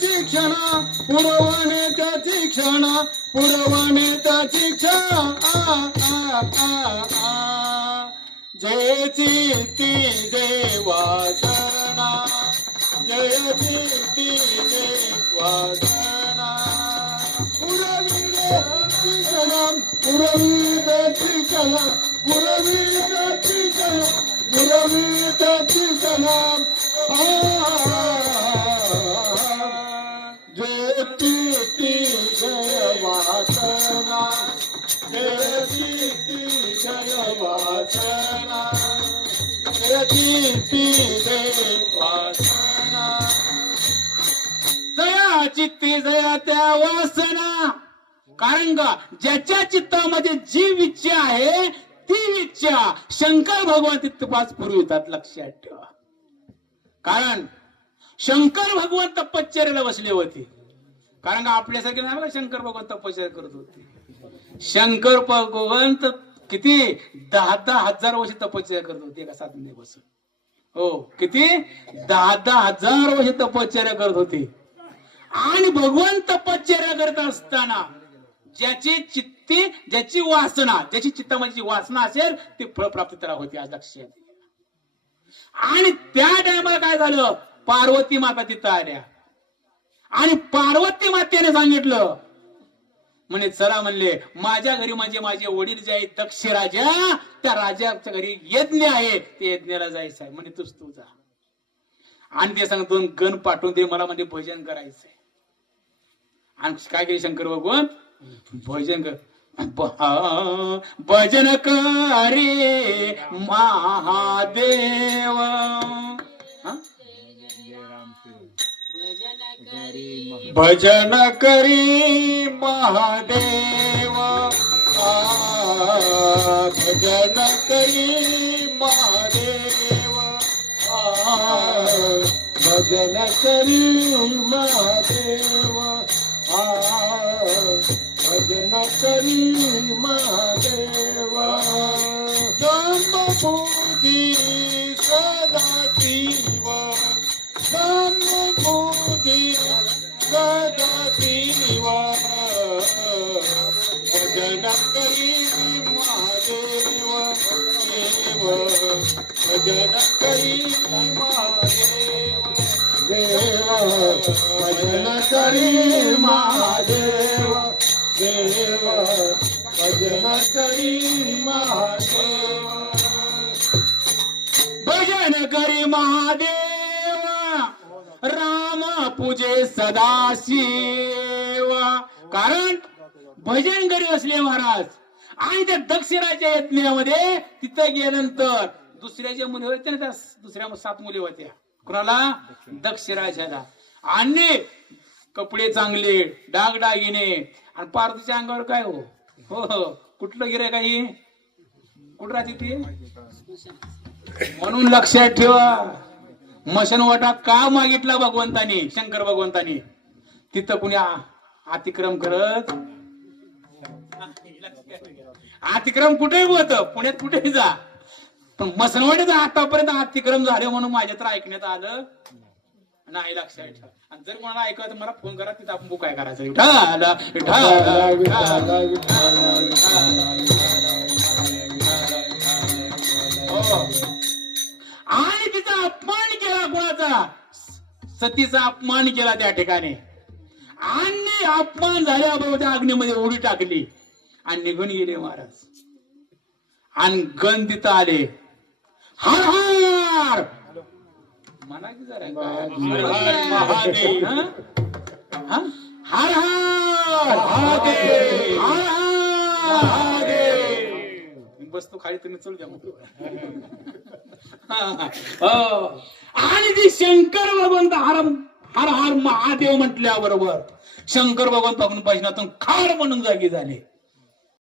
त्याची क्षण पुरवणे त्याची क्षण पुरवणे त्याची क्षण. आ, आ, आ, आ. जयची ती देवाचना जयची ती देवाचना पुरविण्याची क्षण पुरविण्याची क्षण पुरविण्याची क्षण पुरविण्याची क्षण. जया चित्ती जया त्या वासना कारण का ज्याच्या चित्तामध्ये जी इच्छा आहे ती इच्छा शंकर भगवान तिथपास पुरवितात लक्षात ठेवा कारण शंकर भगवान तपश्चर्याला बसले होते. कारण का आपल्यासारखे नाही शंकर भगवान तपश्चर्या करत होते. शंकर भगवंत किती दहा दहा हजार वर्ष तपश्चर्या करत होते एका साधने बसून हो किती? दहा दहा हजार वर्ष तपश्चर्या करत होते. आणि भगवान तपश्चर्या करत असताना ज्याची चित्ती ज्याची वासना ज्याची चित्तामध्ये वासना असेल ती फळप्राप्ती त्याला होती आज लक्षात आणि त्या टायमाला काय झालं? पार्वती माता तिथं आल्या. आणि पार्वती मातेने सांगितलं म्हणे चला म्हणले माझ्या घरी म्हणजे माझे वडील जे आहेत दक्ष राजा त्या राजाच्या घरी यज्ञ आहे. ते यज्ञाला जायचं आहे. म्हणे तूच तू जा. आणि ते सांग दोन गण पाठवून दे मला म्हणजे भजन करायचंय. आणि काय केले शंकर भगवान भजन कर. भजन करे महादेव. हा? भजन करी महादेव। भजन करी महादेव। भजन करी महादेव। भजन करी महादेव। गंबुधी सदा शिव सदा शिव भजन करी महादेव देव भजन करी महादेव देव भजन करी महादेव देव भजन करी महादेव भजन करी महादेव राम पूजे सदाशिव. कारण भजन करी असले महाराज. आणि त्या दक्षिणाच्या यज्ञामध्ये तिथं गेल्यानंतर दुसऱ्याच्या मुली होत्या ना त्या दुसऱ्या सात मुली होत्या. कुणाला? दक्षिणाच्याला. आणि कपडे चांगले डागडागिने आणि पार्वतीच्या अंगावर काय हो? हो हो. कुठलं गिरे काही कुठं राहते ते? म्हणून लक्षात ठेवा. मशन वाटा का मागितला भगवंतानी शंकर भगवंतानी? तिथं कुणी अतिक्रम करत? अतिक्रम कुठेही होत पुण्यात कुठेही जा. पण मसनवाडीत आतापर्यंत अतिक्रम झाले म्हणून माझ्या तर ऐकण्यात आलं नाही लक्षात. ठेवा आणि जर कोणाला ऐकायचं मला फोन करा तिथं आपण काय करायचं? हो. केला सतीचा अपमान केला त्या ठिकाणी. आणि अपमान झाल्याबरोबर त्या अग्नीमध्ये उडी टाकली आणि निघून गेले महाराज. आणि गण तिथं आले. हर हर! म्हणा की जरा बसतो खाली तुम्ही चल द्या मग. हो. शंकर भगवंत हर हर हर महादेव म्हटल्याबरोबर शंकर भगवंत आपण भजनातून खार म्हणून जागी झाले.